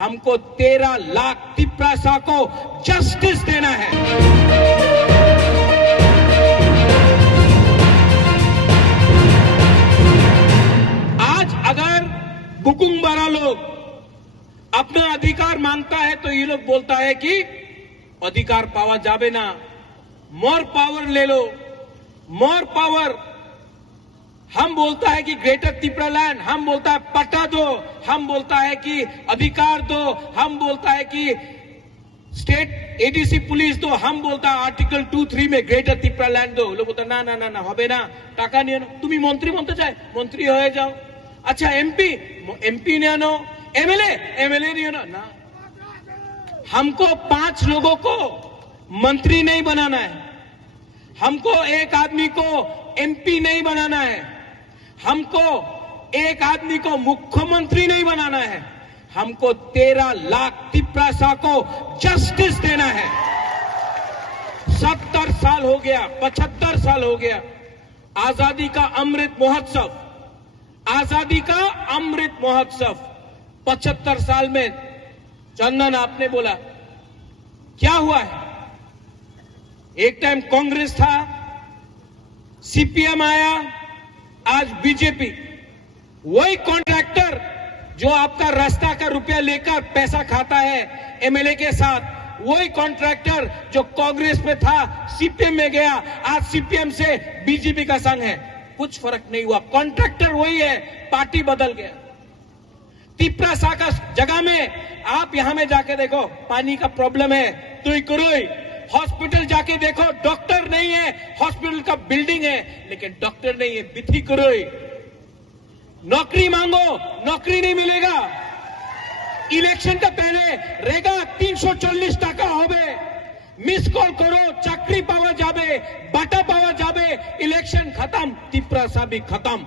हमको 13 लाख तिप्रासा को जस्टिस देना है। आज अगर बुकुंबारा लोग अपना अधिकार मांगता है तो ये लोग बोलता है कि अधिकार पावा जावे ना, मोर पावर ले लो, मोर पावर। हम बोलता है कि ग्रेटर त्रिपुरालैंड, हम बोलता है पट्टा दो, हम बोलता है कि अधिकार दो, हम बोलता है कि स्टेट एडीसी पुलिस दो, हम बोलता है आर्टिकल 2-3 में ग्रेटर त्रिपुरालैंड दो। लोग बोलता ना ना ना ना होबे ना, टाका नहीं आनो, तुम्हें मंत्री बनते चाहे मंत्री हो जाओ। अच्छा एमपी नहीं आनो, एमएलए नहीं आनो ना। हमको 5 लोगों को मंत्री नहीं बनाना है, हमको एक आदमी को एमपी नहीं बनाना है, हमको एक आदमी को मुख्यमंत्री नहीं बनाना है, हमको 13 लाख तिप्रासा को जस्टिस देना है। 70 साल हो गया, 75 साल हो गया आजादी का अमृत महोत्सव, आजादी का अमृत महोत्सव। 75 साल में चंदन आपने बोला क्या हुआ है? एक टाइम कांग्रेस था, सीपीएम आया, आज बीजेपी। वही कॉन्ट्रैक्टर जो आपका रास्ता का रुपया लेकर पैसा खाता है एमएलए के साथ, वही कॉन्ट्रैक्टर जो कांग्रेस में था सीपीएम में गया, आज सीपीएम से बीजेपी का संग है। कुछ फर्क नहीं हुआ, कॉन्ट्रैक्टर वही है, पार्टी बदल गया। तिप्रासा का जगह में आप यहां में जाके देखो, पानी का प्रॉब्लम है, तुई कुरुई। हॉस्पिटल जाके देखो, डॉक्टर नहीं है, हॉस्पिटल का बिल्डिंग है लेकिन डॉक्टर नहीं है, बिथी करोई। नौकरी मांगो, नौकरी नहीं मिलेगा। इलेक्शन का पहले रेगा 340 टाका होबे, मिस कॉल करो, चाकरी पावा जाबे, बाटा पावा जाबे, इलेक्शन खत्म, तिप्रासा भी खत्म।